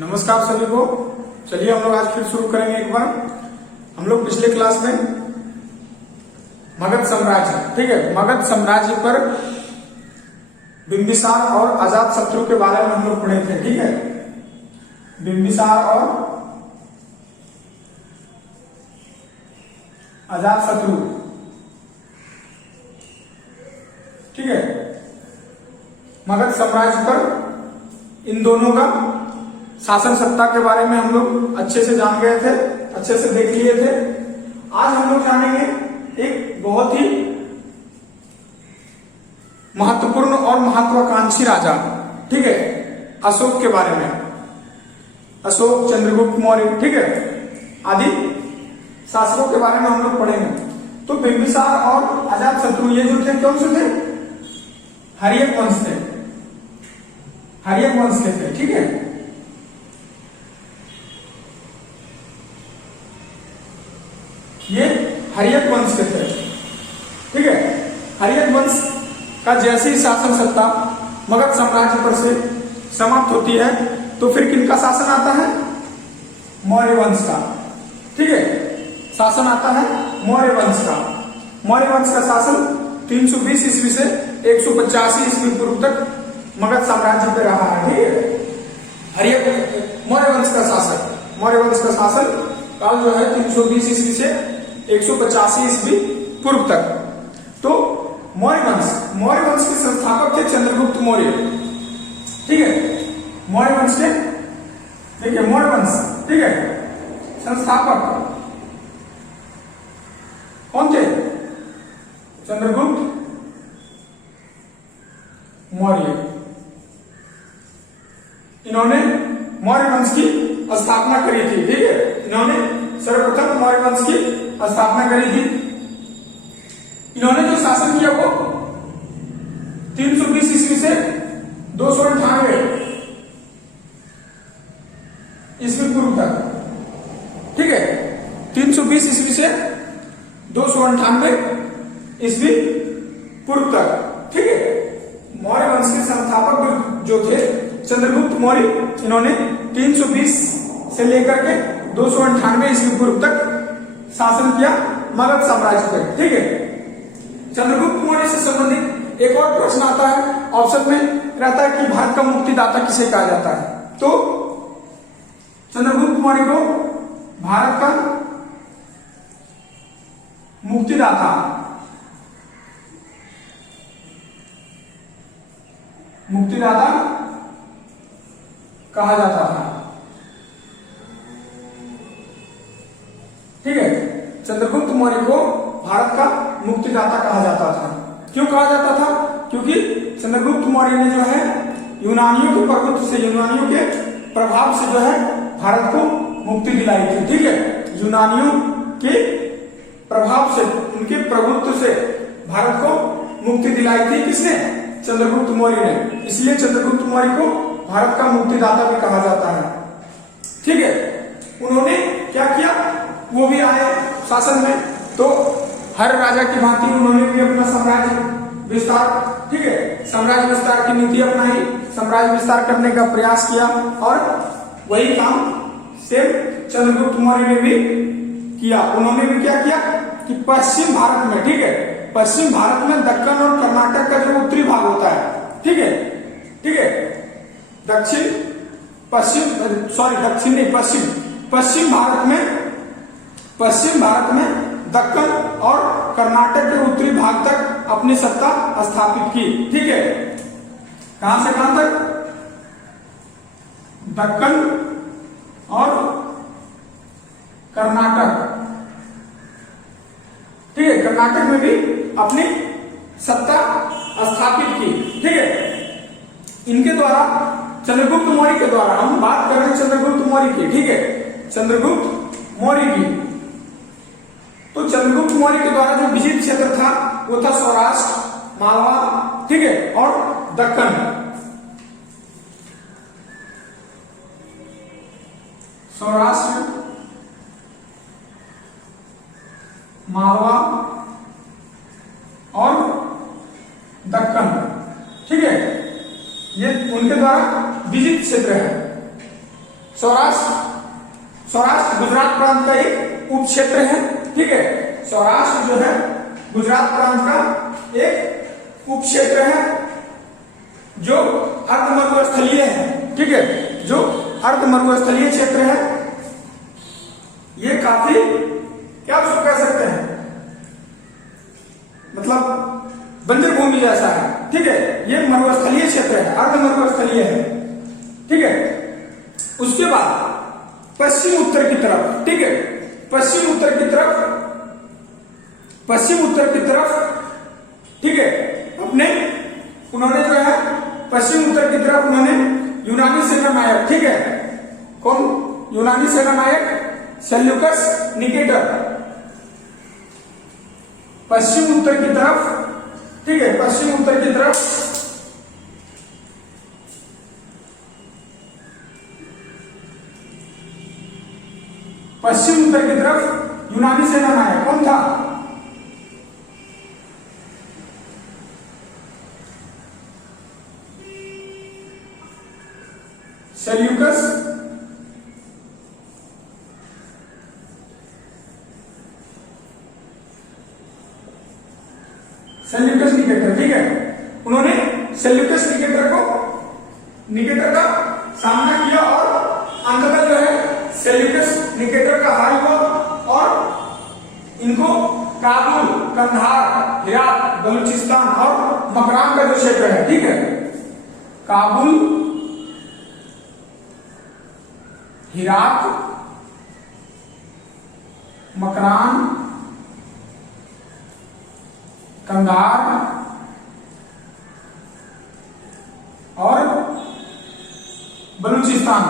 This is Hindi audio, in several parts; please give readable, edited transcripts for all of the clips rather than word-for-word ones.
नमस्कार सभी को। चलिए हम लोग आज फिर शुरू करेंगे एक बार। हम लोग पिछले क्लास में मगध साम्राज्य, ठीक है, मगध साम्राज्य पर बिंबिसार और अजातशत्रु के बारे में हम लोग पढ़े थे, ठीक है। बिंबिसार और अजातशत्रु, ठीक है। मगध साम्राज्य पर इन दोनों का शासन सत्ता के बारे में हम लोग अच्छे से जान गए थे, अच्छे से देख लिए थे। आज हम लोग जानेंगे एक बहुत ही महत्वपूर्ण और महत्वाकांक्षी राजा, ठीक है, अशोक के बारे में। अशोक, चंद्रगुप्त मौर्य, ठीक है, आदि शासकों के बारे में हम लोग पढ़ेंगे। तो बिंबिसार और अजातशत्रु ये जो थे कौन से थे? हर्यक वंश थे, हर्यक वंश के थे, ठीक है। ये हर्यक वंश के थे, ठीक है। हर्यक वंश का जैसे ही शासन सत्ता मगध साम्राज्य पर से समाप्त होती है तो फिर किनका शासन आता है? मौर्य वंश का, ठीक है। शासन आता है मौर्य वंश का। मौर्य वंश का शासन 320 ईस्वी से 185 ईस्वी पूर्व तक मगध साम्राज्य पे रहा है, ठीक है। हर्यक मौर्य वंश का शासन, मौर्य वंश का शासन काल जो है 320 ईस्वी से 185 ईस्वी पूर्व तक। तो मौर्य वंश के संस्थापक थे चंद्रगुप्त मौर्य, ठीक है। मौर्य वंश के, ठीक है, मौर्य वंश, ठीक है, संस्थापक कौन थे? चंद्रगुप्त मौर्य। इन्होंने मौर्य वंश की स्थापना करी थी, ठीक है। इन्होंने सर्वप्रथम मौर्य वंश की स्थापना करी थी। इन्होंने जो शासन किया वो 320 ईस्वी से 298 ईस्वी पूर्व तक, ठीक है। 320 ईस्वी से 298 ईस्वी पूर्व तक, ठीक है। मौर्य वंश के संस्थापक जो थे चंद्रगुप्त मौर्य, इन्होंने 320 से लेकर के 298 ईस्वी पूर्व तक शासन किया मगध साम्राज्य पर, ठीक है। चंद्रगुप्त मौर्य से संबंधित एक और प्रश्न आता है, ऑप्शन में रहता है कि भारत का मुक्तिदाता किसे कहा जाता है? तो चंद्रगुप्त मौर्य को भारत का मुक्तिदाता, मुक्तिदाता कहा जाता था, ठीक है। चंद्रगुप्त मौर्य को भारत का मुक्तिदाता कहा जाता था। क्यों कहा जाता था? क्योंकि चंद्रगुप्त मौर्य ने जो है यूनानियों के प्रभुत्व से, यूनानियों के प्रभाव से जो है भारत को मुक्ति दिलाई थी, ठीक है। यूनानियों के प्रभाव से, उनके प्रभुत्व से भारत को मुक्ति दिलाई थी किसने? चंद्रगुप्त मौर्य ने। इसलिए चंद्रगुप्त मौर्य को भारत का मुक्तिदाता भी कहा जाता है, ठीक है। उन्होंने क्या किया? वो भी आए शासन में, तो हर राजा की भांति उन्होंने भी अपना साम्राज्य विस्तार, ठीक है, साम्राज्य विस्तार की नीति अपनाई, साम्राज्य विस्तार करने का प्रयास किया। और वही काम सेम चंद्रगुप्त मौर्य ने भी किया। उन्होंने भी क्या किया कि पश्चिम भारत में, ठीक है, पश्चिम भारत में दक्कन और कर्नाटक का जो उत्तरी भाग होता है, ठीक है, ठीक है, दक्षिण नहीं, पश्चिम भारत में दक्कन और कर्नाटक के उत्तरी भाग तक अपनी सत्ता स्थापित की, ठीक है। कहां से कहां तक? दक्कन और कर्नाटक, ठीक है, कर्नाटक में भी अपनी सत्ता स्थापित की, ठीक है। इनके द्वारा, चंद्रगुप्त मौर्य के द्वारा, हम बात कर रहे हैं चंद्रगुप्त मौर्य की, ठीक है, चंद्रगुप्त मौर्य की। तो चंद्रगुप्त मौर्य के द्वारा जो विजित क्षेत्र था वो था सौराष्ट्र, मालवा, ठीक है, और दक्कन। सौराष्ट्र, मालवा और दक्कन, ठीक है। ये उनके द्वारा विजित क्षेत्र है। सौराष्ट्र गुजरात प्रांत का एक उप क्षेत्र है। ठीक है, सौराष्ट्र जो है गुजरात प्रांत का एक उप क्षेत्र है जो अर्ध मरुस्थलीय है। ठीक है, जो अर्ध मरुस्थलीय क्षेत्र है, ये काफी क्या उसको कह सकते हैं, मतलब बंजर भूमि जैसा है। ठीक है, ये मरुस्थलीय क्षेत्र है, अर्ध मरुस्थलीय है। ठीक है, उसके बाद पश्चिम उत्तर की तरफ, ठीक है, पश्चिम उत्तर की तरफ, ठीक है, अपने उन्होंने जो है पश्चिम उत्तर की तरफ उन्होंने यूनानी सेनानायक, ठीक है, कौन यूनानी सेनानायक, सेल्यूकस निकेटर, पश्चिम उत्तर की तरफ, ठीक है, पश्चिम उत्तर की तरफ यूनानी सेनानायक कौन था, सेल्यूकस निकेटर। ठीक है, उन्होंने सेल्यूकस निकेटर का सामना किया और अंततः जो है सेल्यूकस निकेटर का हार हुआ और इनको काबुल, कंधार, हिरात, बलूचिस्तान और मकरान का जो क्षेत्र है, ठीक है, काबुल, हिरात, मकरान, कंधार और बलूचिस्तान,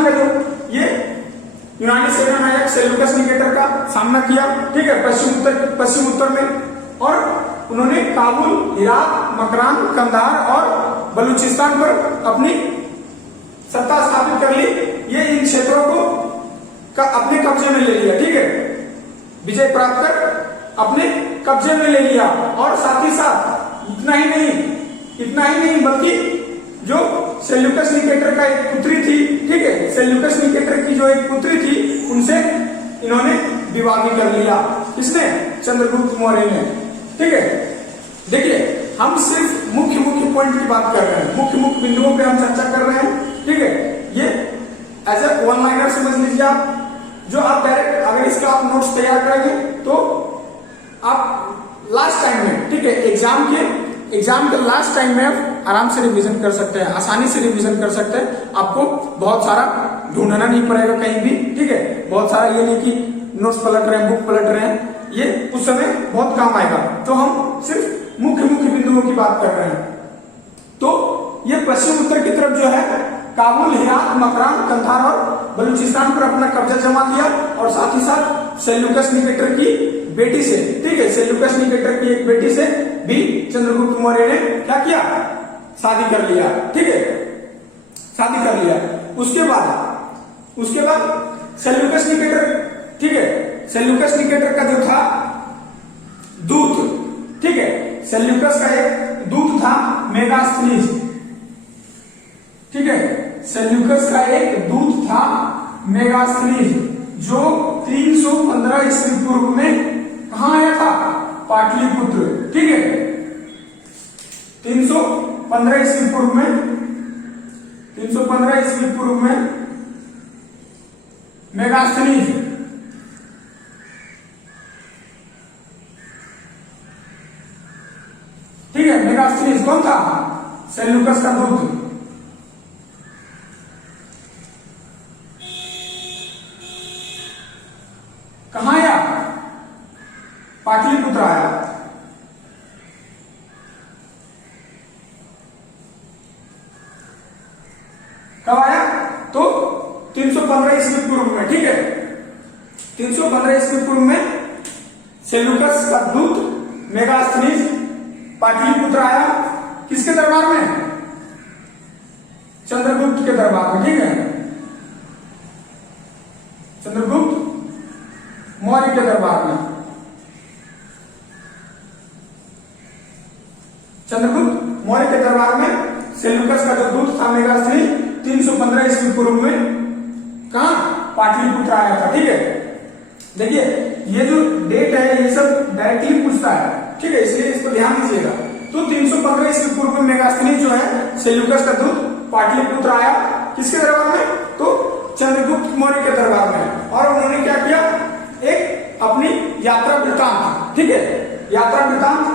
का जो ये यूनानी सेनानायक सेल्यूकस निकेटर का सामना किया। ठीक है, पश्चिम उत्तर में, और उन्होंने काबुल, इराक, मकरान, कंधार और बलूचिस्तान पर अपनी सत्ता स्थापित कर ली। ये इन क्षेत्रों को अपने कब्जे में ले लिया। ठीक है, विजय प्राप्त कर अपने कब्जे में ले लिया, और साथ ही साथ इतना ही नहीं बल्कि जो सेल्यूकस निकेटर का एक पुत्री थी, ठीक है, सेल्यूकस निकेटर की जो एक पुत्री थी, उनसे इन्होंने विवाह भी कर लिया। किसने? चंद्रगुप्त मौर्य ने। ठीक है, देखिए हम सिर्फ मुख्य पॉइंट की बात कर रहे हैं, मुख्य बिंदुओं पे हम चर्चा कर रहे हैं। ठीक है, ये एज ए वन लाइनर समझ लीजिए आप, जो आप डायरेक्ट अगर इसका आप नोट्स तैयार करेंगे तो आप लास्ट टाइम में, ठीक है, एग्जाम के लास्ट टाइम में आप आराम से रिवीजन कर सकते हैं, आसानी से रिवीजन कर सकते हैं। आपको बहुत सारा ढूंढना नहीं पड़ेगा कहीं भी। ठीक है, बहुत सारा ये नहीं कि नोट्स पलट रहे हैं, बुक पलट रहे हैं, ये उस समय बहुत काम आएगा। तो हम सिर्फ मुख्य बिंदुओं की बात कर रहे हैं। तो ये पश्चिम उत्तर की तरफ जो है काबुल, हिरात, मकरान, कंधार और बलूचिस्तान पर अपना कब्जा जमा लिया, और साथ ही साथ सेल्यूकस निकेटर की बेटी से, ठीक है, सेल्यूकस निकेटर की एक बेटी से भी चंद्रगुप्त मौर्य ने क्या किया? शादी कर लिया। ठीक है, शादी कर लिया। उसके बाद सेल्यूकस निकेटर, ठीक है, सेल्यूकस निकेटर का जो था दूत, ठीक है, सेल्यूकस का एक दूत था मेगास्थनीज। ठीक है, सेल्यूकस का एक दूत था मेगास्थनीज, जो 315 ईस्वी पूर्व में कहां आया था? पाटलिपुत्र। ठीक है, 315 ईस्वी पूर्व में मेगास्थनीज, ठीक है, मेगास्थनीज कौन था? सेल्यूकस का दूत। कहां आया? पाटलिपुत्र आया। कब आया? तो 315 ईस्वी पूर्व में। ठीक है, 315 ईस्वी पूर्व में सेल्यूकस का दूत मेगास्थनीज पाटलिपुत्र आया। किसके दरबार में? चंद्रगुप्त के दरबार में। ठीक है, चंद्रगुप्त मौर्य के दरबार में। चंद्रगुप्त मौर्य के दरबार में सेल्यूकस का जो दूत था मेगास्थनीज 315 ईस्वी पूर्व में कहा पाटलिपुत्र आया था। ठीक है, देखिए ये जो डेट है ये सब डायरेक्टली पूछता है, ठीक है, इसलिए इसको ध्यान दीजिएगा। तो 315 ईस्वी पूर्व में मेगास्थनीज जो है सेल्यूकस का दूत पाटलिपुत्र आया, किसके दरबार में? तो चंद्रगुप्त मौर्य के दरबार में। और उन्होंने क्या किया? एक अपनी यात्रा वृत्तांत, ठीक है, यात्रा वृत्तांत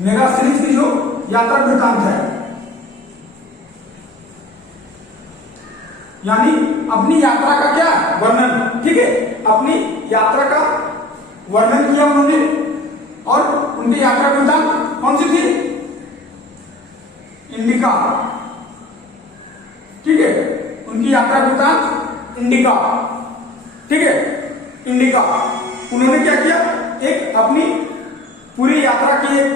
मेगास्थनीज की जो यात्रा वृत्तांत है, यानी अपनी यात्रा का क्या वर्णन, ठीक है, अपनी यात्रा का वर्णन किया उन्होंने। और उनकी यात्रा वृत्तांत कौन सी थी? इंडिका, ठीक है, उनकी यात्रा वृत्तांत इंडिका, ठीक है, इंडिका। उन्होंने क्या किया? एक अपनी पूरी यात्रा की एक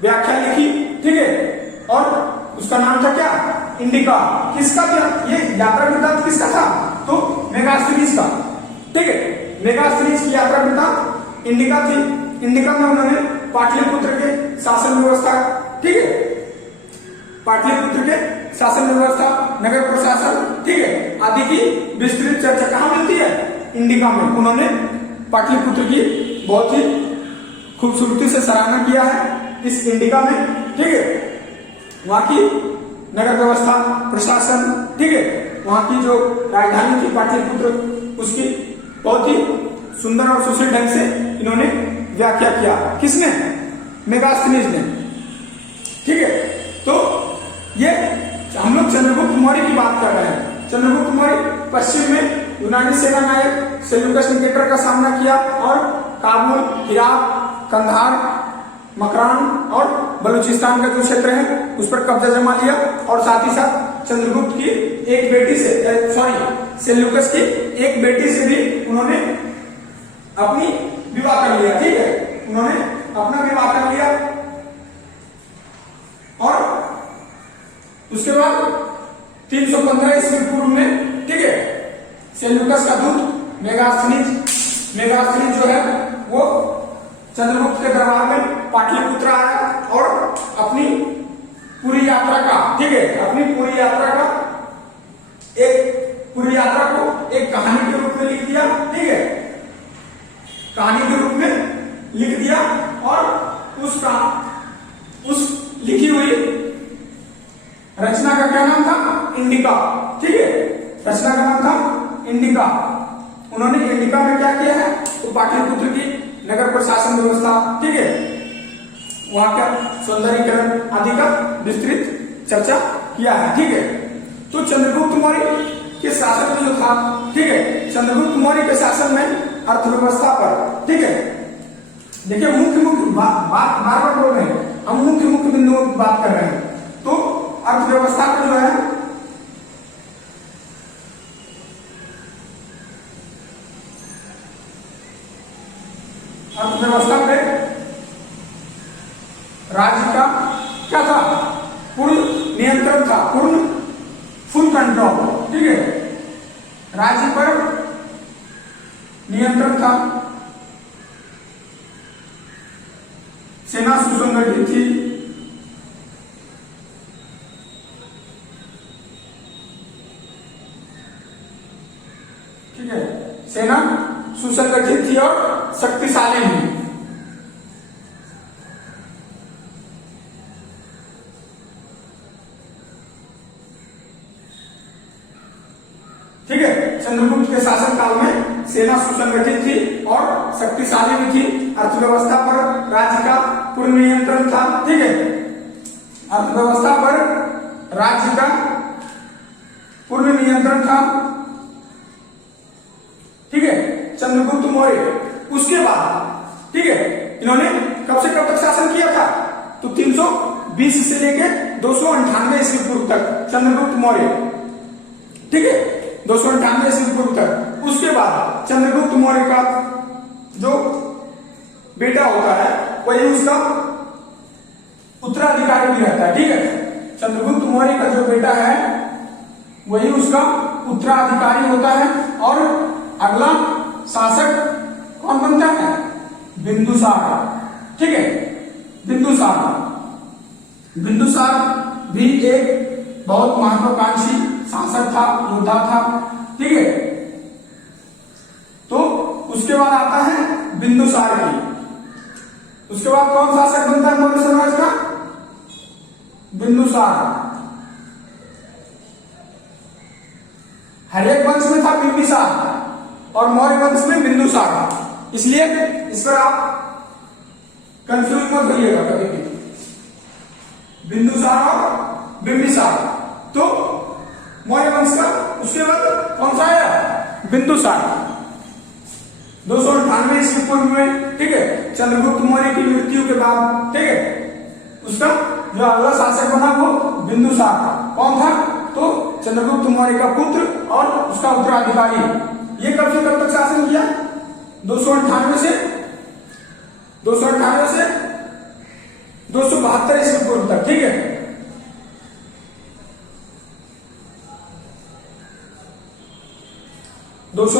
व्याख्या लिखी, ठीक है, और उसका नाम था क्या? इंडिका। किसका था ये यात्रा वृत्तांत? किसका था? तो मेगास्थनीज का, ठीक है, मेगास्थनीज की यात्रा वृत्तांत इंडिका थी। इंडिका में उन्होंने पाटलिपुत्र के शासन व्यवस्था, ठीक है, पाटलिपुत्र के शासन व्यवस्था, नगर प्रशासन, ठीक है, आदि की विस्तृत चर्चा कहां मिलती है? इंडिका में। उन्होंने पाटलिपुत्र की बहुत ही खूबसूरती से सराहना किया है इस इंडिका में, ठीक है, वहां की नगर व्यवस्था, प्रशासन, ठीक है, वहां की जो राजधानी थी पाटलिपुत्र, उसकी बहुत ही सुंदर और सुशील ढंग से इन्होंने व्याख्या किया। किसने? मेगास्थनीज ने, ठीक है। तो ये हम लोग चंद्रगुप्त मौर्य की बात कर रहे हैं। चंद्रगुप्त मौर्य पश्चिम में यूनानी सेना नायक सेल्यूकस निकेटर का सामना किया और काबुल, इराक, कंधार, मकरान और बलूचिस्तान का जो क्षेत्र है उस पर कब्जा जमा लिया। और साथ ही साथ चंद्रगुप्त की एक बेटी से, सेल्यूकस की एक बेटी से भी उन्होंने अपनी विवाह कर लिया, ठीक है, उन्होंने अपना विवाह कर लिया। और उसके बाद 315 ईस्वी पूर्व में, ठीक है, सेल्यूकस का दूत मेगास्थनीज जो है वो चंद्रगुप्त के दरबार में पाटलिपुत्र आया और अपनी पूरी यात्रा का, ठीक है, अपनी पूरी यात्रा को एक कहानी के रूप में लिख दिया, ठीक है, कहानी के रूप में लिख दिया। और उस लिखी हुई रचना का क्या नाम था? इंडिका, ठीक है, रचना का नाम था इंडिका। उन्होंने इंडिका में क्या किया है? तो पाटलिपुत्र की नगर प्रशासन व्यवस्था, ठीक है, वहां का सौंदर्यीकरण आदि का विस्तृत चर्चा किया है, ठीक है। तो चंद्रगुप्त मौर्य के शासन में जो था, ठीक है, चंद्रगुप्त मौर्य के शासन में अर्थव्यवस्था पर, ठीक है, देखिए मुख्य बात बार बार बोल रहे हैं हम, मुख्य बिंदुओं की बात कर रहे हैं। तो अर्थव्यवस्था पर जो है अर्थव्यवस्था पे राज्य का क्या था? पूर्ण नियंत्रण था, फुल कंट्रोल, ठीक है, राज्य पर नियंत्रण था। सेना सुसंगठित थी, ठीक है, सेना सुसंगठित थी और शक्तिशाली भी, ठीक है। चंद्रगुप्त के शासन काल में सेना सुसंगठित थी और शक्तिशाली भी थी। अर्थव्यवस्था पर राज्य का पूर्ण नियंत्रण था, ठीक है, अर्थव्यवस्था पर राज्य का पूर्ण नियंत्रण था, ठीक है, चंद्रगुप्त मौर्य। उसके बाद, ठीक है, इन्होंने कब से कब तक शासन किया था? तो 320 से लेके 298 ईस्वी पूर्व तक चंद्रगुप्त मौर्य, ठीक है, 298 ईस्वी पूर्व तक। उसके बाद चंद्रगुप्त मौर्य का जो बेटा होता है वही उसका उत्तराधिकारी भी रहता है, ठीक है, चंद्रगुप्त मौर्य का जो बेटा है वही उसका उत्तराधिकारी होता है। और अगला शासक कौन बनता है? बिंदुसार, ठीक है, बिंदुसार। बिंदुसार भी एक बहुत महत्वाकांक्षी शासक था, योद्धा था, ठीक है। तो उसके बाद आता है बिंदुसार की। उसके बाद कौन शासक बनता है मौर्य साम्राज्य का? बिंदुसार। हर एक वंश में था बिंबिसार और मौर्य वंश में बिंदुसार, इसलिए इस पर आप कंफ्यूज मत होइएगा कभी भी, बिंदुसार और बिंबिसार। तो मौर्य वंश का उसके बाद कौन सा आया? बिंदुसार। 298 ईस्वी पूर्व में, ठीक है, चंद्रगुप्त मौर्य की मृत्यु के बाद, ठीक है, उसका जो अगला शासक बना वो बिंदुसार था। कौन था? तो चंद्रगुप्त मौर्य का पुत्र और उसका उत्तराधिकारी। ये कब से कब तक शासन किया? 298 से 272 ईस्वी पूर्व तक, ठीक है। दो सौ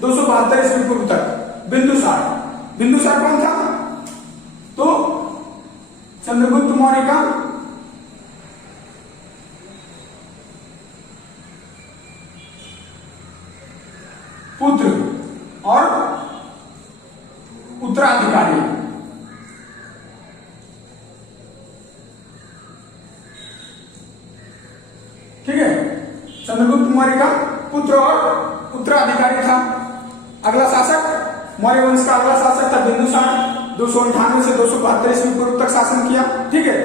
272 ईस्वी पूर्व तक बिंदुसार। बिंदुसार कौन था? तो चंद्रगुप्त मौर्य का पुत्र और उत्तराधिकारी। ठीक है, चंद्रगुप्त मौर्य का पुत्र और उत्तराधिकारी था। अगला शासक मौर्य वंश का अगला शासक था बिंदुसार। 298 से 272 ईस्वी पूर्व तक शासन किया, ठीक है।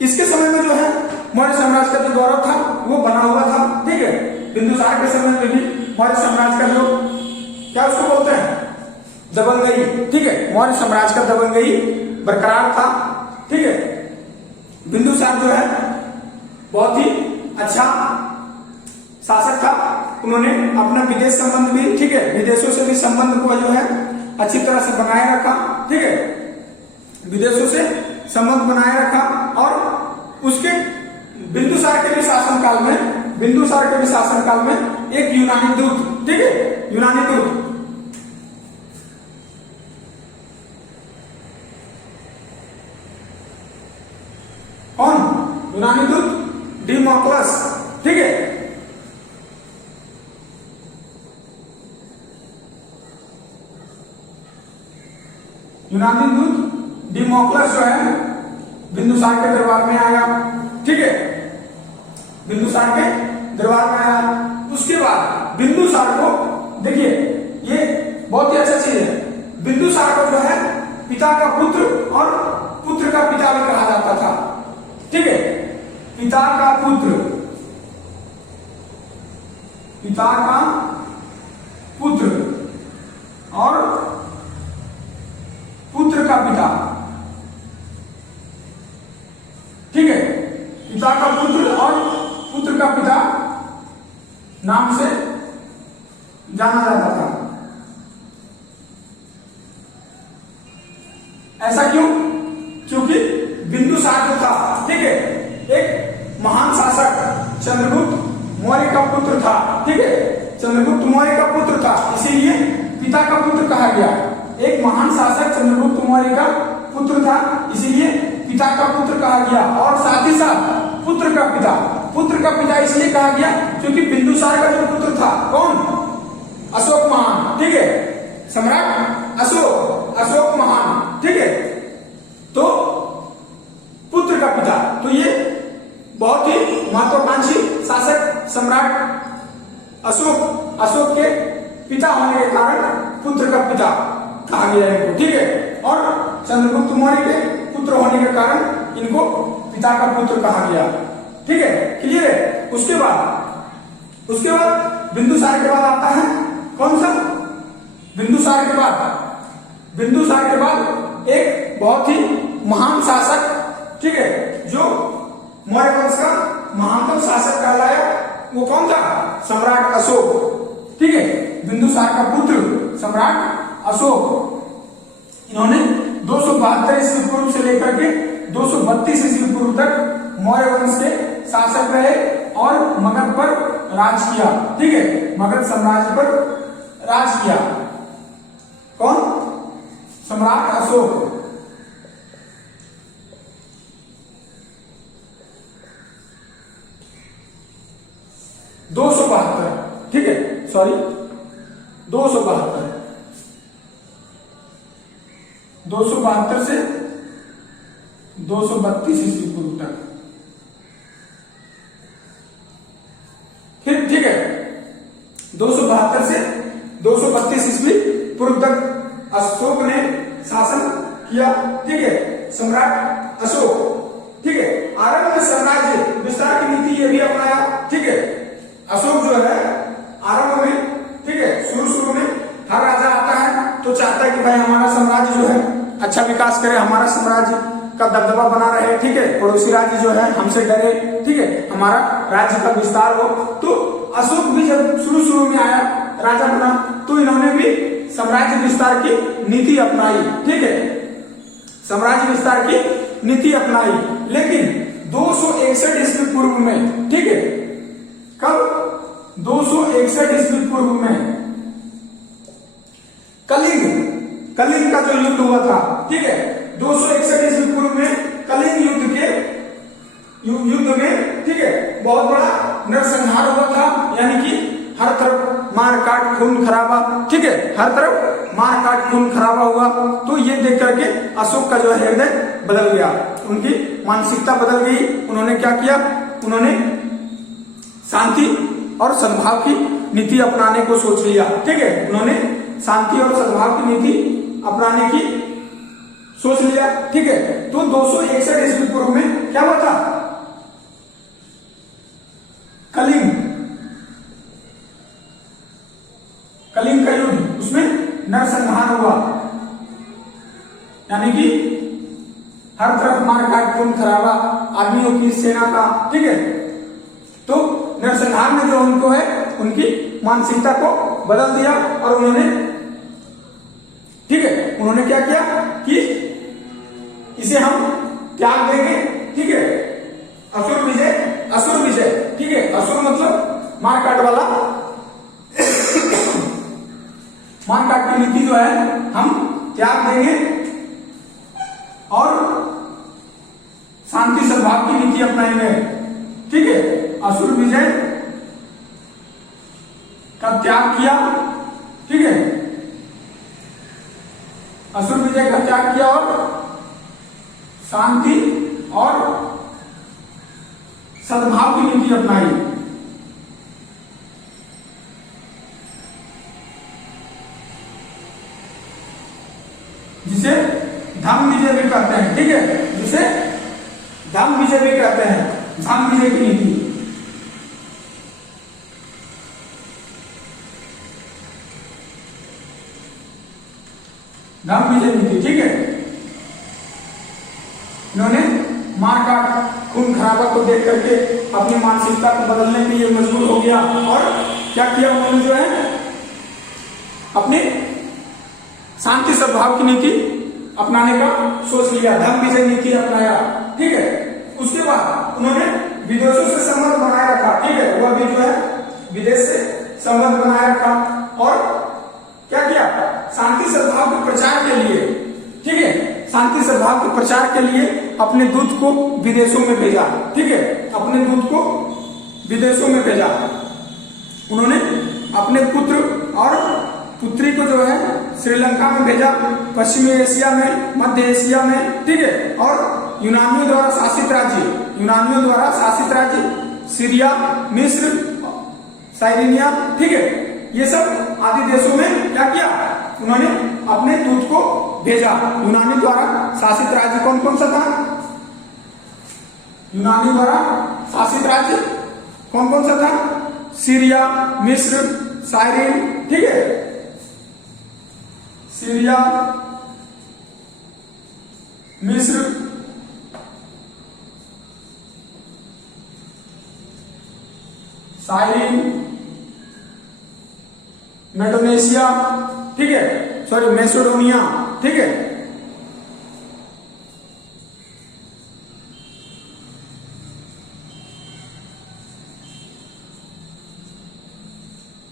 इसके समय में जो है मौर्य साम्राज्य का जो गौरव था वो बना हुआ था, ठीक है। बिंदुसार के समय में भी मौर्य साम्राज्य का जो क्या उसको बोलते हैं, दबंगई, ठीक है, मौर्य साम्राज्य का दबंगई बरकरार था, ठीक है। बिंदुसार जो है बहुत ही अच्छा शासक था। उन्होंने अपना विदेश संबंध भी, ठीक है, विदेशों से भी संबंध को जो है अच्छी तरह से बनाए रखा, ठीक है, विदेशों से संबंध बनाए रखा। और उसके बिंदुसार के भी शासनकाल में एक यूनानी दूत, ठीक है, यूनानी दूत, कौन? यूनानी दूत डिमोक्लस, ठीक है। यूनानी दूत डिमोक्लस जो है बिंदुसार के दरबार में आया, ठीक है, बिंदुसार के दरबार में आया। उसके बाद बिंदुसार को देखिए, ये बहुत ही अच्छा चीज है, बिंदुसार को जो है पिता का पुत्र और पुत्र का पिता भी कहा जाता था, ठीक है। पिता का पुत्र, पिता का पुत्र और पुत्र का पिता, ठीक है, पिता का पुत्र और पुत्र का पिता नाम से जाना जाता था। ऐसा क्यों? क्योंकि बिंदुसार जो था, ठीक है, एक महान शासक चंद्रगुप्त मौर्य का पुत्र था, ठीक है, चंद्रगुप्त मौर्य का पुत्र था, इसीलिए पिता का पुत्र कहा गया। एक महान शासक चंद्रगुप्त मौर्य का पुत्र था, इसीलिए पिता का पुत्र कहा गया। और साथ ही साथ पुत्र का पिता इसलिए कहा गया क्योंकि बिंदुसार का जो पुत्र था, कौन? अशोक महान, ठीक है, सम्राट अशोक महान, ठीक है। तो पुत्र का पिता, तो ये बहुत ही महत्वाकांक्षी शासक सम्राट अशोक के पिता होने के कारण पुत्र का पिता कहा गया इनको, ठीक है। और चंद्रगुप्त मौर्य के पुत्र होने के कारण इनको पिता का पुत्र कहा गया, ठीक है, क्लियर है। उसके बाद बिंदुसार के बाद आता है कौन सा? बिंदुसार के बाद एक बहुत ही महान शासक, ठीक है, जो मौर्य वंश का महानतम शासक कहलाया, वो कौन था? सम्राट अशोक, ठीक है, बिंदुसार का पुत्र सम्राट अशोक। इन्होंने 272 ईस्वी पूर्व से लेकर के 232 ईस्वी पूर्व तक मौर्य वंश के शासक रहे और मगध पर राज किया, ठीक है, मगध साम्राज्य पर राज किया। कौन? सम्राट अशोक। 272, ठीक है, सॉरी 272, 272 से 232 ईस्वी पूर्व तक। फिर ठीक है, 272 से 232 ईस्वी पूर्व तक अशोक ने शासन किया, ठीक है, सम्राट अशोक, ठीक है। आरंभ में साम्राज्य विस्तार की नीति ये भी अपनाया, ठीक है। अशोक जो है आरंभ में, ठीक है, शुरू में हर राजा आता है तो चाहता है कि भाई हमारा साम्राज्य जो है अच्छा विकास करे, हमारा साम्राज्य का दबदबा बना रहे, ठीक है, पड़ोसी राज्य जो है हमसे डरे, ठीक है, हमारा राज्य का विस्तार हो। तो अशोक भी जब शुरू में आया, राजा बना, तो इन्होंने भी साम्राज्य विस्तार की नीति अपनाई, ठीक है, साम्राज्य विस्तार की नीति अपनाई। लेकिन 261 ईस्वी पूर्व में, ठीक है, कब 261 ईस्वी पूर्व में कलिंग का जो युद्ध हुआ था, ठीक है, 261 ईस्वी पूर्व में कलिंग युद्ध में, ठीक है, बहुत बड़ा नरसंहार हुआ था, यानी कि हर तरफ मार काट खून खराबा, ठीक है, हर तरफ मार काट खून खराबा हुआ। तो ये देख करके अशोक का जो है हृदय बदल गया, उनकी मानसिकता बदल गई। उन्होंने क्या किया, उन्होंने शांति और सद्भाव की नीति अपनाने को सोच लिया, ठीक है, उन्होंने शांति और सद्भाव की नीति अपनाने की सोच लिया, ठीक है। तो 261 ईस्वी पूर्व में क्या हुआ था, कलिंग का युद्ध, उसमें नरसंहार हुआ, यानी कि हर तरफ मार काट खून खराबा आदमियों की सेना का, ठीक है। तो नरसंहार ने जो उनको है उनकी मानसिकता को बदल दिया और उन्होंने, ठीक है, उन्होंने क्या किया कि इसे हम त्याग देंगे, ठीक है, असुर विजय, ठीक है, असुर मतलब मारकाट वाला, मारकाट की नीति जो है हम त्याग देंगे और शांति सद्भाव की नीति अपनाएंगे, ठीक है। असुर विजय का त्याग किया, ठीक है, असुर विजय का त्याग किया और शांति और सद्भाव की नीति अपनाई। जिसे धम्म विजय भी कहते हैं, ठीक है, जिसे धम्म विजय भी कहते हैं, धम्म विजय की नीति। धम्म विजय नीति, ठीक है। इन्होंने मारकाट खून खराबा को देख करके अपनी मानसिकता को बदलने के लिए मजबूर हो गया और क्या किया, उन्होंने जो है अपनी शांति सद्भाव की नीति अपनाने का सोच लिया, धम्म विजय नीति अपनाया, ठीक है। उसके बाद उन्होंने विदेशों से संबंध बनाए रखा, ठीक है, वह भी जो है विदेश से संबंध बनाए रखा और क्या किया, शांति सद्भाव के प्रचार के लिए, ठीक है, शांति सद्भाव के प्रचार के लिए अपने दूत को विदेशों में भेजा, ठीक है, अपने दूत को विदेशों में भेजा। उन्होंने अपने पुत्र और पुत्री को जो है श्रीलंका में भेजा, पश्चिमी एशिया में, मध्य एशिया में, ठीक है, और यूनानियों द्वारा शासित राज्य सीरिया, मिस्र, साइरिनिया, ठीक है, ये सब आदि देशों में क्या किया, उन्होंने अपने दूत को भेजा। यूनानी द्वारा शासित राज्य कौन कौन सा था, यूनानी द्वारा शासित राज्य कौन कौन सा था, सीरिया, मिस्र, साइरिन, ठीक है, सीरिया, मिस्र, साइरिन, मेडोनेशिया, ठीक है, सॉरी मैसेडोनिया, ठीक है।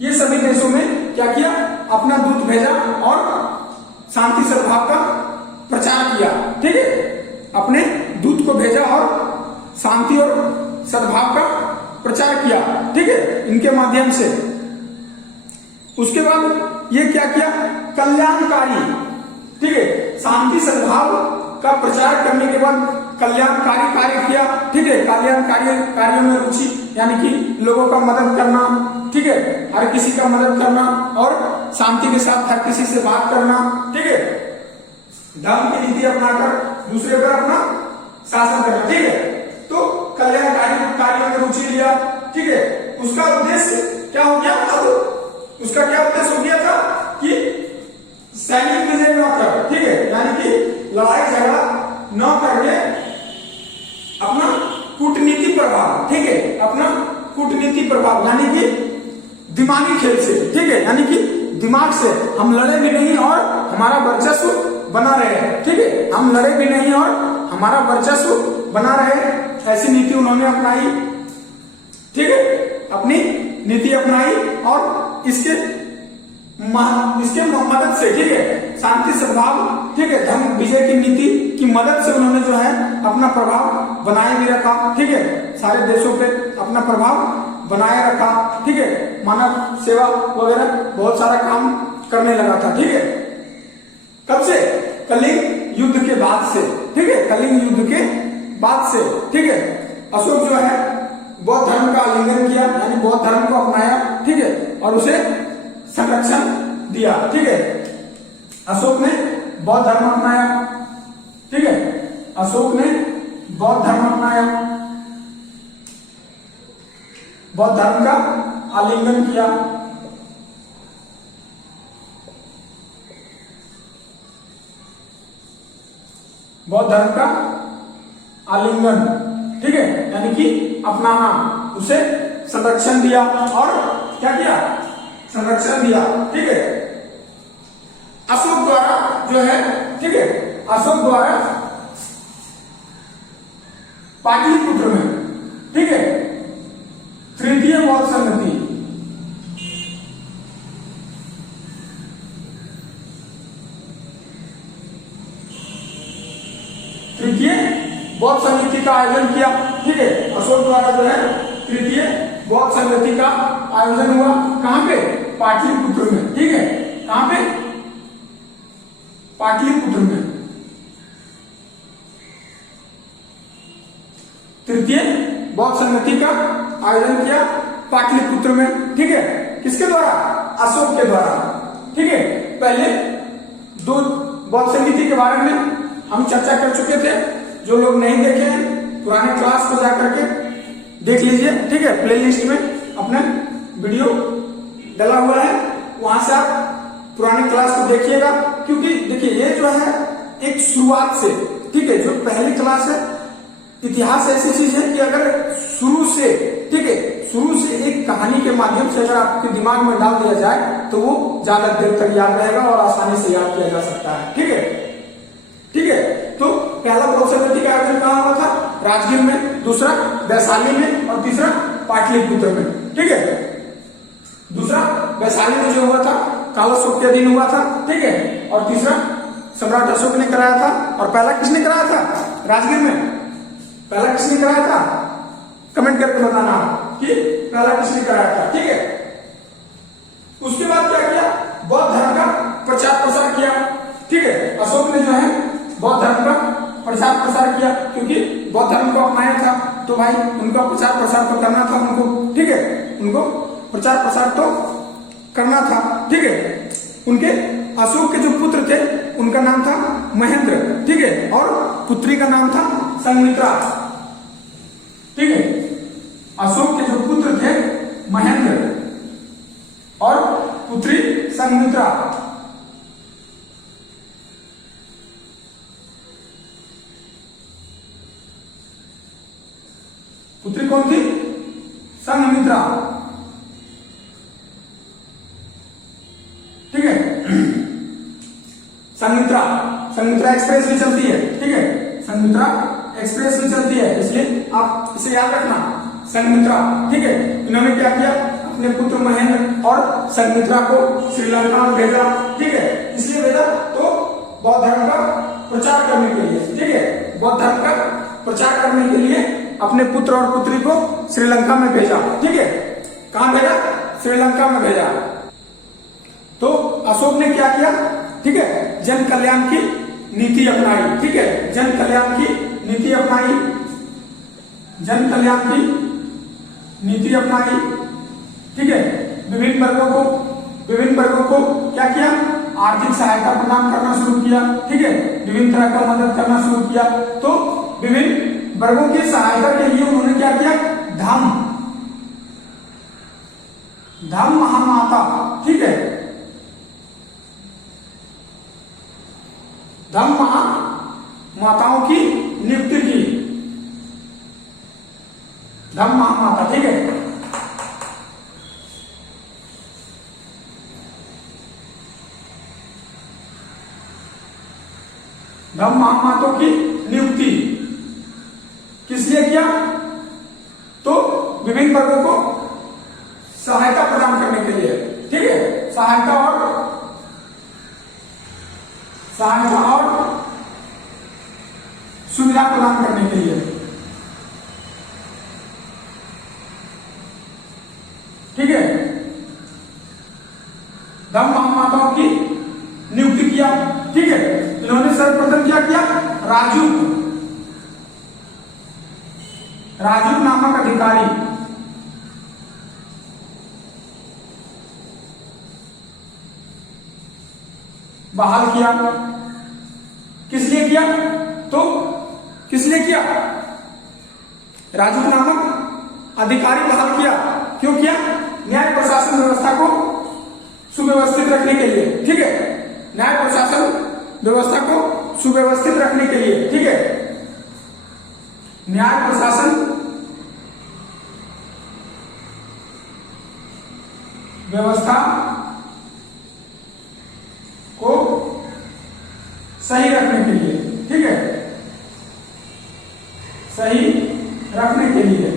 ये सभी देशों में क्या किया, अपना दूत भेजा और शांति सद्भाव का प्रचार किया, ठीक है, अपने दूत को भेजा और शांति और सद्भाव का प्रचार किया, ठीक है, इनके माध्यम से। उसके बाद ये क्या किया, कल्याणकारी, ठीक है, शांति सद्भाव का प्रचार करने के बाद कल्याणकारी कार्य किया, ठीक है, कल्याणकारी कार्यों में रुचि, यानी कि लोगों का मदद करना, ठीक है, हर किसी का मदद करना और शांति के साथ हर किसी से बात करना, ठीक है, धर्म की नीति अपनाकर दूसरे पर अपना शासन करना, ठीक है। तो कल्याणकारी कार्यों में रुचि लिया, ठीक है। उसका उद्देश्य क्या हो गया, अब उसका क्या उद्देश्य हो गया था कि सैनिक विजय न कर, ठीक है, यानी कि लड़ाई झगड़ा न करके अपना कूटनीति प्रभाव, ठीक है, अपना कूटनीति प्रभाव यानी कि दिमागी खेल से, ठीक है, यानी कि दिमाग से हम लड़े भी नहीं और हमारा वर्चस्व बना रहे, ठीक है, हम लड़े भी नहीं और हमारा वर्चस्व बना रहे, ऐसी नीति उन्होंने अपनाई, ठीक है, अपनी नीति अपनाई और इसके मदद से, ठीक है, शांति सद्भाव, ठीक है, धर्म विजय की नीति की मदद से उन्होंने जो है अपना प्रभाव बनाए भी रखा, ठीक है, सारे देशों पे अपना प्रभाव बनाए रखा, ठीक है, मानव सेवा वगैरह बहुत सारा काम करने लगा था, ठीक है। कब से, कलिंग युद्ध के बाद से, ठीक है, कलिंग युद्ध के बाद से, ठीक है, अशोक जो है बौद्ध धर्म का आलिंगन किया, यानी बौद्ध धर्म को अपनाया, ठीक है, और उसे संरक्षण दिया, ठीक है। अशोक ने बौद्ध धर्म अपनाया, ठीक है, अशोक ने बौद्ध धर्म अपनाया, बौद्ध धर्म का आलिंगन किया, बौद्ध धर्म का आलिंगन, ठीक है, यानी कि अपनाना, उसे संरक्षण दिया और क्या किया, संरक्षण दिया, ठीक है। अशोक द्वारा जो है, ठीक है, अशोक द्वारा पाटलिपुत्र में, ठीक है, तृतीय बौद्ध संगति, तृतीय बौद्ध संगति का आयोजन किया, ठीक है, अशोक द्वारा जो है तृतीय बौद्ध संगति का आयोजन हुआ, कहां पे, पाटलिपुत्र में, ठीक है, कहां पे, पाटलिपुत्र में, तृतीय बौद्ध संगति का आयोजन किया पाटलिपुत्र में, ठीक है, किसके द्वारा, अशोक के द्वारा, ठीक है। पहले दो बौद्ध संगति के बारे में हम चर्चा कर चुके थे, जो लोग नहीं देखे हैं पुराने क्लास को जाकर के देख लीजिए, ठीक है, प्लेलिस्ट में अपने वीडियो डला हुआ है, वहां से आप पुराने क्लास को देखिएगा, क्योंकि देखिए ये जो है एक शुरुआत से, ठीक है, जो पहली क्लास है, इतिहास ऐसी चीज है कि अगर शुरू से, ठीक है, शुरू से एक कहानी के माध्यम से अगर आपके दिमाग में डाल दिया जाए तो वो ज्यादा देर तक याद रहेगा और आसानी से याद किया जा सकता है, ठीक है, ठीक है। तो पहला बौद्ध संगति का आयोजन कहां हुआ था, राजगीर में, दूसरा वैशाली में और तीसरा पाटलिपुत्र में, ठीक है। दूसरा वैशाली में जो हुआ था कालाशोक के अधीन हुआ था, ठीक है, और तीसरा सम्राट अशोक ने कराया था, और पहला किसने कराया था, राजगीर में, पहला किसने कराया था, कमेंट करके बताना कि पहला किसने कराया था, ठीक है। उसके बाद क्या किया, बौद्ध धर्म का प्रचार प्रसार किया, ठीक है, अशोक ने जो है बौद्ध धर्म का प्रचार प्रसार किया, क्योंकि बौद्ध धर्म को अपनाया था तो भाई उनका प्रचार प्रसार तो करना था उनको, ठीक है, उनको प्रचार प्रसार तो करना था, ठीक है। उनके अशोक के जो पुत्र थे उनका नाम था महेंद्र, ठीक है, और पुत्री का नाम था संघमित्रा, ठीक है। अशोक के जो पुत्र थे महेंद्र और पुत्री संघमित्रा, पुत्री कौन थी, संघमित्रा, ठीक है। संघमित्रा, संघमित्रा एक्सप्रेस भी चलती है, ठीक है, संघमित्रा एक्सप्रेस भी चलती है, इसलिए आप इसे याद रखना, संघमित्रा, ठीक है। इन्होंने क्या किया, अपने पुत्र महेंद्र और संघमित्रा को श्रीलंका में भेजा, ठीक है, इसलिए भेजा तो बौद्ध धर्म का प्रचार करने के लिए, ठीक है, बौद्ध धर्म का प्रचार करने के लिए अपने पुत्र और पुत्री को श्रीलंका में भेजा। ठीक है, कहां भेजा? श्रीलंका में भेजा। तो अशोक ने क्या किया? ठीक है, जन कल्याण की नीति अपनाई। ठीक है, जन कल्याण की नीति अपनाई, जन कल्याण की नीति अपनाई। ठीक है, विभिन्न वर्गों को क्या किया? आर्थिक सहायता प्रदान करना शुरू किया। ठीक है, विभिन्न तरह का मदद करना शुरू किया। तो विभिन्न वर्गों की सहायता के लिए उन्होंने क्या किया? धम्म महामाता, ठीक है, धम्म महामाताओं की नियुक्ति की, धम्म महामाता। ठीक है, धम्म महामाताओं की नियुक्ति किस लिए किया? तो विभिन्न वर्गों को सहायता प्रदान करने के लिए। ठीक है, सहायता और सुविधा प्रदान करने के लिए। ठीक है, धम्म महामाताओं की नियुक्ति किया। ठीक है, इन्होंने सर्वप्रथम क्या किया? राजू नामक अधिकारी बहाल किया। किस लिए किया? तो किस लिए किया? राजू नामक अधिकारी बहाल किया। क्यों किया? न्याय प्रशासन व्यवस्था को सुव्यवस्थित रखने के लिए। ठीक है, न्याय प्रशासन व्यवस्था को सुव्यवस्थित रखने के लिए। ठीक है, न्याय प्रशासन व्यवस्था को सही रखने के लिए। ठीक है, सही रखने के लिए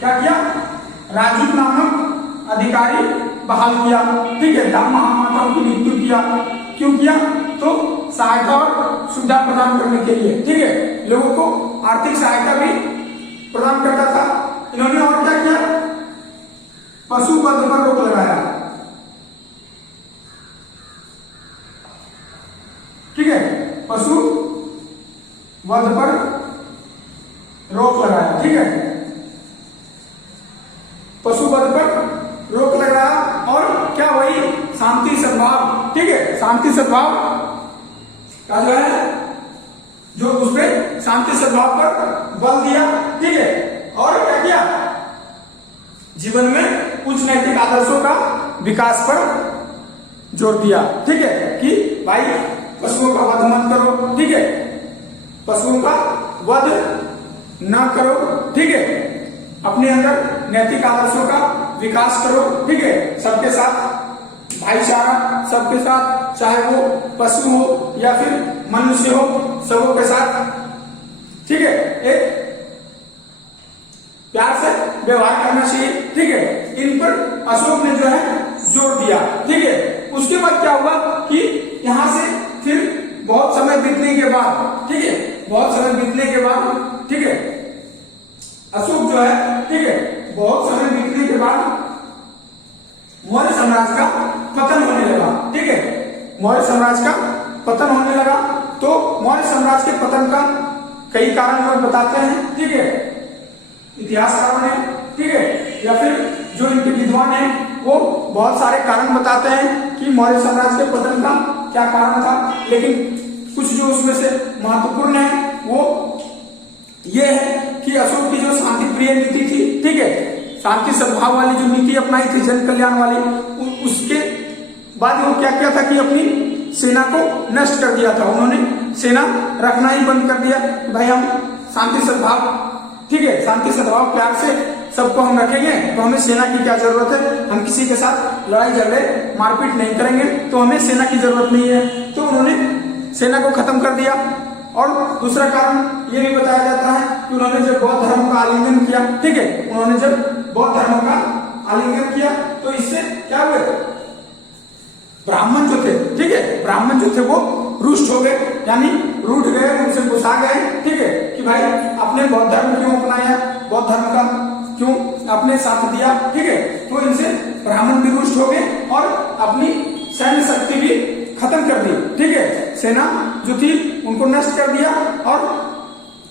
क्या किया? राजू नामक अधिकारी बहाल किया। ठीक है, धम्म महामाताओं की नियुक्ति किया। क्यों किया? तो सहायता और सुविधा प्रदान करने के लिए। ठीक है, लोगों को आर्थिक सहायता भी प्रदान करता था। इन्होंने और क्या किया? पशु वध पर रोक लगाया। ठीक है, पशु वध पर रोक लगाया। ठीक है, पशु वध पर रोक लगाया और क्या? वही शांति सद्भाव। ठीक है, शांति सद्भाव का जो है, जो उसपे शांति सद्भाव पर बल दिया। ठीक है, और क्या किया? जीवन में उच्च नैतिक आदर्शों का विकास पर जोर दिया। ठीक है, कि भाई पशुओं का वध मत करो। ठीक है, पशुओं का वध न करो। ठीक है, अपने अंदर नैतिक आदर्शों का विकास करो। ठीक है, सबके साथ भाईचारा, सबके साथ, चाहे वो पशु हो या फिर मनुष्य हो, सबों के साथ, ठीक है, एक प्यार से व्यवहार करना चाहिए। ठीक है, इन पर अशोक ने जो है जोर दिया। ठीक है, उसके बाद क्या हुआ कि यहां से फिर बहुत समय बीतने के बाद, ठीक है, बहुत समय बीतने के बाद, ठीक है, अशोक जो है, ठीक है, बहुत समय बीतने के बाद मौर्य साम्राज्य का पतन होने लगा। ठीक है, मौर्य साम्राज्य का पतन होने लगा। तो मौर्य साम्राज्य के पतन का कई कारण लोग बताते हैं। ठीक है, इतिहासकारों ने, ठीक है, या फिर जो इनके विद्वान हैं वो बहुत सारे कारण बताते हैं कि मौर्य साम्राज्य के पतन का क्या कारण था। लेकिन कुछ जो उसमें से महत्वपूर्ण है वो ये है कि अशोक की जो शांति प्रिय नीति थी, ठीक है, शांति सद्भाव वाली जो नीति अपनाई थी, जन कल्याण वाली, उसके बाद वो क्या किया था कि अपनी सेना को नष्ट कर दिया था। उन्होंने सेना रखना ही बंद कर दिया। भाई हम शांति सद्भाव, ठीक है, शांति सद्भाव प्यार से सबको हम रखेंगे, तो हमें सेना की क्या जरूरत है? हम किसी के साथ लड़ाई झगड़े मारपीट नहीं करेंगे, तो हमें सेना की जरूरत नहीं है। तो उन्होंने सेना को खत्म कर दिया। और दूसरा कारण ये भी बताया जाता है कि उन्होंने जब बौद्ध धर्म का आलिंगन किया, ठीक है, उन्होंने जब बौद्ध धर्म का आलिंगन किया तो इससे क्या हुए? ब्राह्मण जो थे, ठीक है, ब्राह्मण जो थे वो रुष्ट हो गए, यानी रूठ गए, उनसे गुस्सा गए, ठीक है, कि भाई अपने बौद्ध धर्म क्यों अपनाया, बौद्ध धर्म का क्यों अपने साथ दिया, ठीक है। तो इनसे ब्राह्मण भी रुष्ट हो गए और अपनी सैन्य शक्ति भी खत्म कर दी, ठीक है, सेना जो थी उनको नष्ट कर दिया और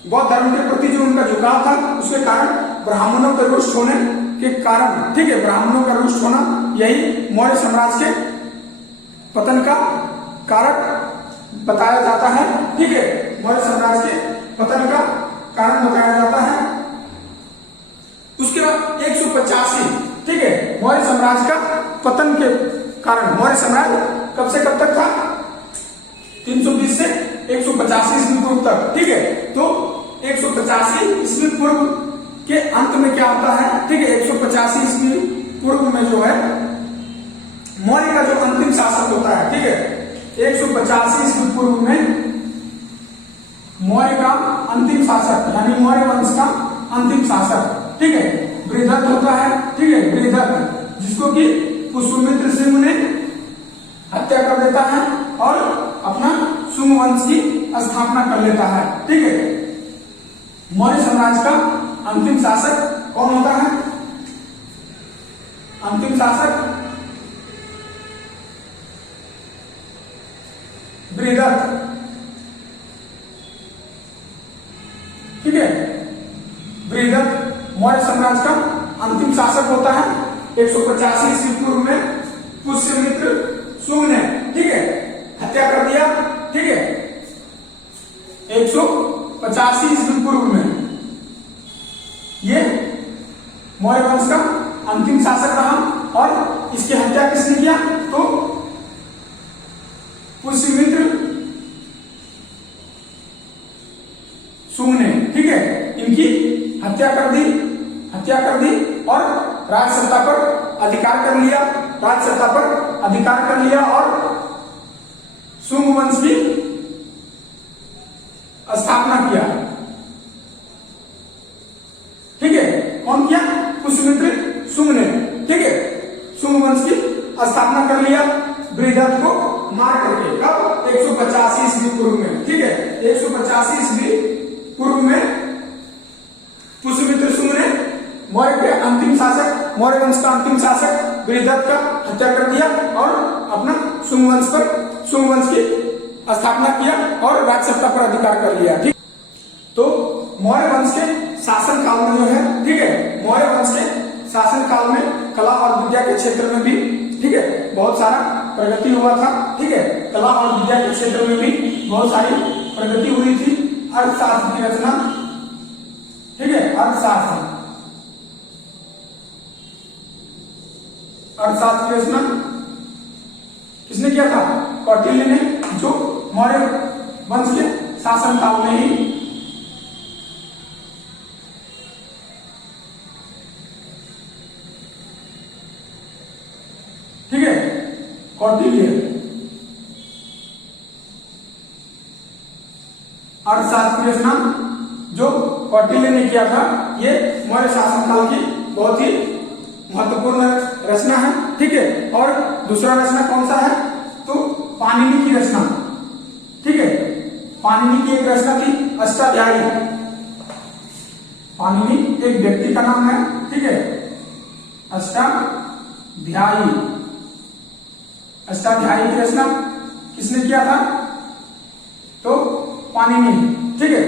बौद्ध धर्म के प्रति जो उनका झुकाव था उसके कारण ब्राह्मणों के रुष्ट होने के कारण, ठीक है, ब्राह्मणों का रुष्ट होना यही मौर्य साम्राज्य के पतन का कारक बताया जाता है, ठीक है, मौर्य साम्राज्य के पतन का कारण बताया जाता है। उसके बाद 185, ठीक है, मौर्य साम्राज्य का पतन के कारण, मौर्य साम्राज्य कब से कब तक था, 320 से 185 ईस्वी पूर्व तक, ठीक है। तो 185 ईस्वी पूर्व के अंत में क्या होता है, ठीक है, 185 ईस्वी पूर्व में जो है मौर्य का जो अंतिम शासक होता है, ठीक है, 185 ईस्वी पूर्व में मौर्य का अंतिम शासक यानी मौर्य वंश का अंतिम शासक, ठीक है, बृहदत्त होता है, ठीक है, बृहदत्त, जिसको कि पुष्यमित्र सिंह ने हत्या कर देता है और अपना शुंग वंश की स्थापना कर लेता है, ठीक है। मौर्य साम्राज्य का अंतिम शासक कौन होता है, अंतिम शासक बृहदत्त, ठीक है, बृहदत्त मौर्य साम्राज्य का अंतिम शासक होता है। 185 ईस्वी पूर्व में पुष्यमित्र शुंग ने, ठीक है, हत्या कर दिया, ठीक है, 185 ईस्वी पूर्व में ये मौर्य वंश का अंतिम शासक रहा और इसकी हत्या किसने किया, तो पुष्यमित्र शुंग ने, ठीक है, इनकी हत्या कर दी और राज सत्ता पर अधिकार कर लिया, राज सत्ता पर अधिकार कर लिया और शुंग वंश की स्थापना किया, ठीक है, कौन किया, पुष्यमित्र शुंग ने, ठीक है, शुंग वंश की स्थापना कर लिया बृहदत्त को मार करके, कब, 185 ईस्वी पूर्व में, ठीक है, 185 ईस्वी पूर्व में पुष्यमित्र शुंग ने मौर्य के अंतिम शासक, मौर्य वंश का अंतिम शासक बृहदत्त का हत्या कर दिया और अपना शुंग वंश की स्थापना किया और राज सत्ता पर अधिकार कर लिया, ठीक। तो मौर्य वंश के शासन काल में जो है, ठीक है, मौर्य वंश के शासन काल में कला और विद्या के क्षेत्र में भी, ठीक है, बहुत सारा प्रगति हुआ था, ठीक है, कला और विद्या के क्षेत्र में भी बहुत सारी प्रगति हुई थी। अर्थशास्त्र की रचना, ठीक है, अर्थशास्त्र की रचना किसने किया था, कौटिल्य ने, जो मौर्य वंश के शासन काल में ही, ठीक है, कौटिल्य अर्थशास्त्र की रचना जो कौटिल्य ने किया था, ये मौर्य शासन काल की बहुत ही महत्वपूर्ण रचना है, ठीक है। और दूसरा रचना कौन सा है, तो पाणिनि की रचना, ठीक है, पाणिनि की एक रचना थी अष्टाध्यायी, पाणिनि एक व्यक्ति का नाम है, ठीक है, अष्टाध्यायी की रचना किसने किया था, तो पाणिनि, ठीक है।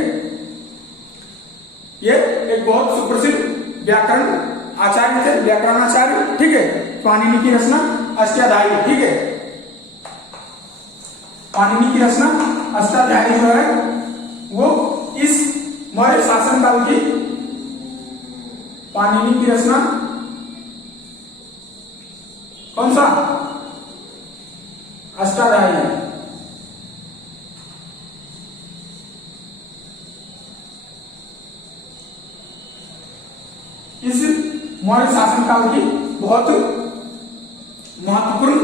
ये एक बहुत सुप्रसिद्ध व्याकरण आचार्य थे, व्याकरणाचार्य, ठीक है, पाणिनि की रचना अष्टाध्यायी, ठीक है, पाणिनि की रचना अष्टाध्यायी जो है वो इस मौर्य शासन काल की, पाणिनि की रचना कौन सा, अष्टाध्यायी, इस मौर्य शासन काल की बहुत महत्वपूर्ण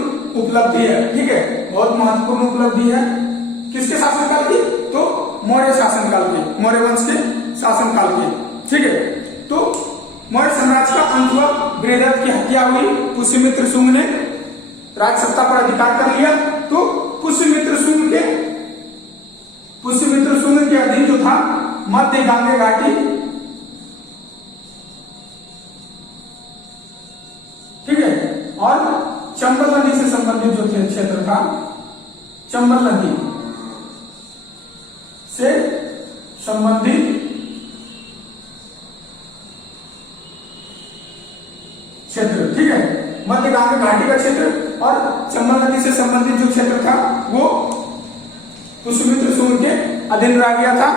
उपलब्धि है, ठीक है, बहुत महत्वपूर्ण उपलब्धि है। किसके शासनकाल की, तो मौर्य शासनकाल की, मौर्य वंश के शासनकाल की, ठीक है। तो मौर्य साम्राज्य का अंत हुआ, बृहदत्त की हत्या हुई, पुष्यमित्र शुंग ने राज सत्ता पर अधिकार कर लिया। तो पुष्यमित्र शुंग के पुष्यमित्र शुंग के अधीन जो था मध्य गांगे घाटी, ठीक है, और चंबल नदी से संबंधित जो क्षेत्र था, चंबल नदी से संबंधित क्षेत्र, ठीक है, मध्य गांगे घाटी का क्षेत्र और चंबल नदी से संबंधित जो क्षेत्र था वो पुष्यमित्र शुंग के अधीन रह गया था।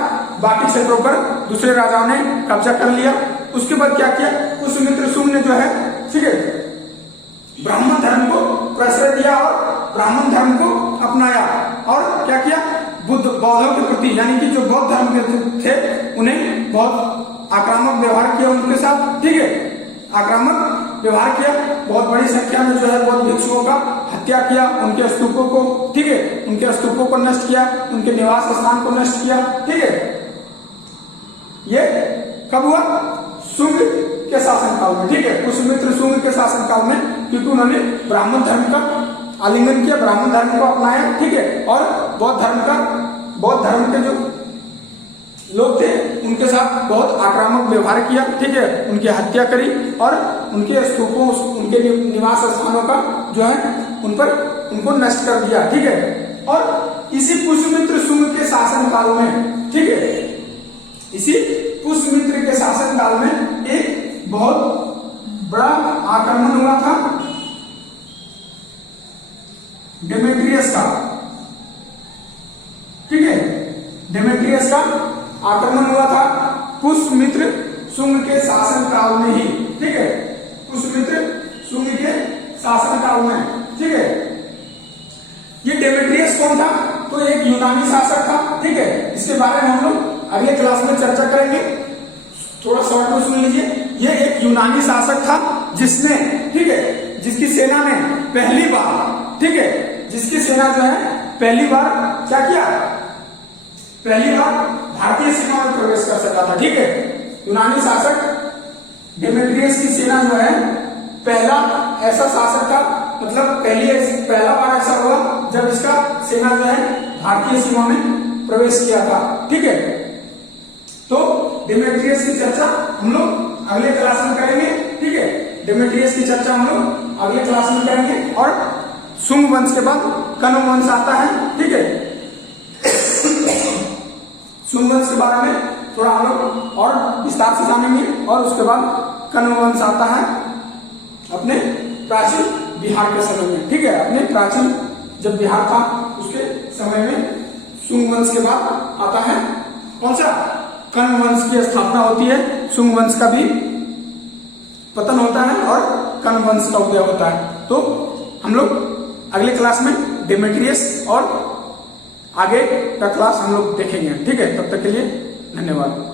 बाकी क्षेत्रों पर दूसरे राजाओं ने कब्जा कर लिया। उसके बाद क्या किया, पुष्यमित्र शुंग ने जो है, ठीक है, ब्राह्मण धर्म को प्रश्रय दिया और ब्राह्मण धर्म को अपनाया और क्या किया, बुद्ध बौद्धों के प्रति, यानी कि जो बौद्ध धर्म के थे उन्हें बहुत आक्रामक व्यवहार किया उनके साथ, ठीक है, आक्रामक व्यवहार किया। बहुत बड़ी संख्या में जो है बौद्ध भिक्षुओं का हत्या किया, उनके स्तूपों को, ठीक है, उनके स्तूपों को नष्ट किया, उनके निवास स्थान को नष्ट किया, ठीक है। ये कब हुआ, शुंग के शासनकाल में, ठीक है, पुष्यमित्र शुंग के शासनकाल में, क्योंकि उन्होंने ब्राह्मण धर्म का आलिंगन किया, ब्राह्मण धर्म को अपनाया, ठीक है, और बौद्ध धर्म के जो लोग थे उनके साथ बहुत आक्रामक व्यवहार किया, ठीक है, उनकी हत्या करी और उनके स्तूपों, उनके निवास स्थानों का जो है उनको नष्ट कर दिया, ठीक है। और इसी पुष्यमित्र शुंग के शासनकाल में, ठीक है, इसी पुष्यमित्र के शासनकाल में एक बहुत बड़ा आक्रमण हुआ था डेमेट्रियस का, ठीक है, डेमेट्रियस का आक्रमण हुआ था पुष्यमित्र शुंग के शासनकाल में ही, ठीक है, पुष्यमित्र शुंग के शासनकाल में, ठीक है। ये डेमेट्रियस कौन था, तो एक यूनानी शासक था, ठीक है, इसके बारे में हम लोग अगले क्लास में चर्चा करेंगे। थोड़ा शॉर्ट में सुन लीजिए। ये एक यूनानी शासक था जिसने, ठीक है, जिसकी सेना ने पहली बार, ठीक है, जिसकी सेना जो है पहली बार क्या किया, पहली बार भारतीय सीमा में प्रवेश कर सका था, ठीक है। यूनानी शासक डेमेट्रियस की सेना जो है पहला ऐसा शासक था, मतलब पहला बार ऐसा हुआ जब इसका सेना जो है भारतीय सीमा में प्रवेश किया था, ठीक है। तो डेमेट्रियस की चर्चा हम लोग अगले क्लास में करेंगे, ठीक है, डेमेट्रियस की चर्चा हम लोग अगले क्लास में करेंगे। और शुंग वंश के बाद कण्व वंश आता है, ठीक है। शुंग वंश के बारे में थोड़ा हम लोग और विस्तार से जानेंगे और उसके बाद कण्व वंश आता है अपने प्राचीन बिहार के समय में, ठीक है, अपने प्राचीन जब बिहार था उसके समय में शुंग वंश के बाद आता है कौन सा, कण्व वंश की स्थापना होती है, शुंग वंश का भी पतन होता है और कण्व वंश का उदय होता है। तो हम लोग अगले क्लास में डेमेट्रियस और आगे का क्लास हम लोग देखेंगे, ठीक है। तब तक के लिए धन्यवाद।